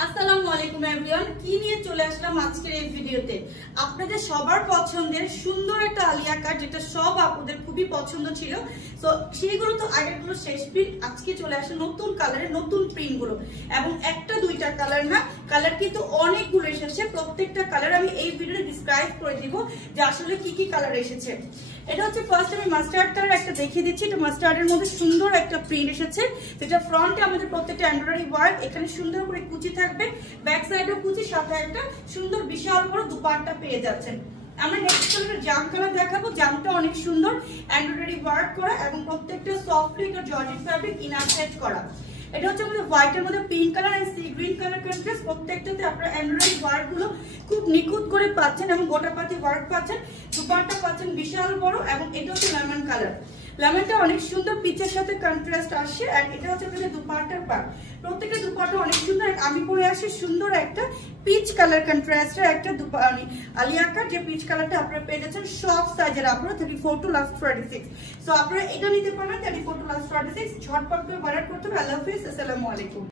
আসসালামু আলাইকুম এভরিওয়ান, কি নিয়ে চলে আসলাম আজকের এই ভিডিওতে। আপনাদের সবার পছন্দের সুন্দর একটা আলিয়া কাট, যেটা সব আপনাদের খুবই পছন্দ ছিল। তো সেইগুলো তো আগেরগুলো শেষ প্রিন্ট, আজকে চলে আসে নতুন কালারে নতুন প্রিন্ট গুলো, এবং একটা দুইটা কালার না, কালার কিন্তু অনেকগুলো এসেছে। প্রত্যেকটা কালার আমি এই ভিডিওতে ডিসক্রাইব করে দিব যে আসলে কি কি কালার এসেছে। এটা হচ্ছে ফার্স্ট আমি মাস্টার্ড কালার একটা দেখিয়ে দিচ্ছি। এটা মাস্টার্ডের মধ্যে সুন্দর একটা প্রিন্ট এসেছে, যেটা ফ্রন্টে আমাদের প্রত্যেকটা এমব্রয়ডারি ওয়ার্ক, এখানে সুন্দর করে কুচি থাকবে, ব্যাক সাইডেও কুচি, সাথে একটা সুন্দর বিশাল বড় দুপাট্টা পেয়ে যাচ্ছেন। আমরা নেক্সট কালার জাম কালার দেখাবো। জামটা অনেক সুন্দর এমব্রয়ডারি ওয়ার্ক করা এবং প্রত্যেকটা সফটলি একটা জর্জেট ফ্যাব্রিক ইনার সেট করা। এটা হচ্ছে আমাদের হোয়াইটের মধ্যে pink colour and sea green colour contrast. প্রত্যেকটাতে আপনারা এমব্রয়ডারি ওয়ার্ক গুলো খুব নিখুঁত করে পাচ্ছেন এবং গোটাপাতি ওয়ার্ক পাচ্ছেন। দুপাট্টা পাচ্ছেন বিশাল বড়, এবং এটা হচ্ছে লেমন কালার। লেমনটা অনেক সুন্দর পিচের সাথে কন্ট্রাস্ট আসছে, আর এটা হচ্ছে আপনাদের দুপাট্টার পার্ট। প্রত্যেকটা দুপাট্টা অনেক সুন্দর। আমি পরে আসি সুন্দর একটা পিচ কালার কন্ট্রাস্টের একটা আলিয়া কাট, যে পিচ কালারটা আপনারা পেয়ে যাচ্ছেন সব সাইজের, আপনারা 34 টু লাস্ট 46। সো আপনারা এটা নিতে পারেন 34 টু লাস্ট 46। ঝটপট করে অর্ডার করতে হবে। আল্লাহ হাফেজ, আসসালামু আলাইকুম।